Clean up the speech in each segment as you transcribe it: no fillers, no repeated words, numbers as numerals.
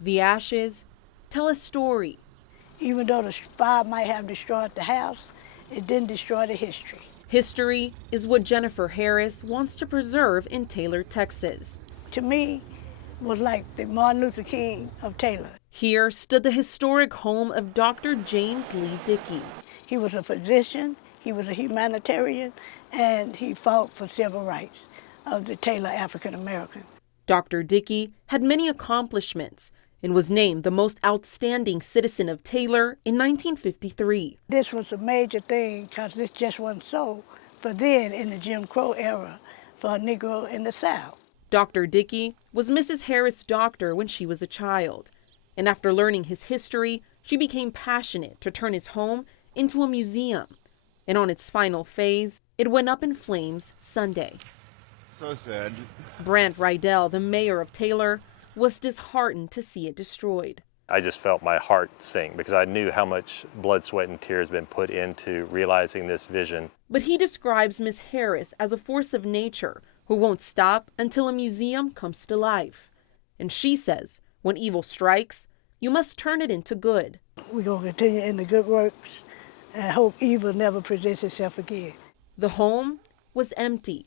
The ashes tell a story. Even though the fire might have destroyed the house, it didn't destroy the history. History is what Jennifer Harris wants to preserve in Taylor, Texas. To me, was like the Martin Luther King of Taylor. Here stood the historic home of Dr. James Lee Dickey. He was a physician, he was a humanitarian, and he fought for civil rights of the Taylor African American. Dr. Dickey had many accomplishments and was named the most outstanding citizen of Taylor in 1953. This was a major thing because this just wasn't so for then in the Jim Crow era for a Negro in the South. Dr. Dickey was Mrs. Harris' doctor when she was a child, and after learning his history, she became passionate to turn his home into a museum. And on its final phase, it went up in flames Sunday. So sad. Brant Rydell, the mayor of Taylor, was disheartened to see it destroyed. I just felt my heart sink because I knew how much blood, sweat, and tears had been put into realizing this vision. But he describes Ms. Harris as a force of nature who won't stop until a museum comes to life. And she says, when evil strikes, you must turn it into good. We're going to continue in the good works and hope evil never presents itself again. The home was empty.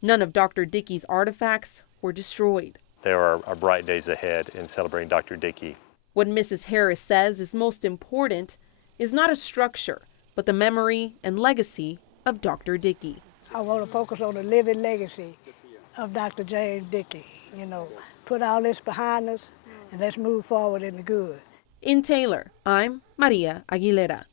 None of Dr. Dickey's artifacts were destroyed. There are bright days ahead in celebrating Dr. Dickey. What Mrs. Harris says is most important is not a structure, but the memory and legacy of Dr. Dickey. I want to focus on the living legacy of Dr. James Dickey. Put all this behind us and let's move forward in the good. In Taylor, I'm Maria Aguilera.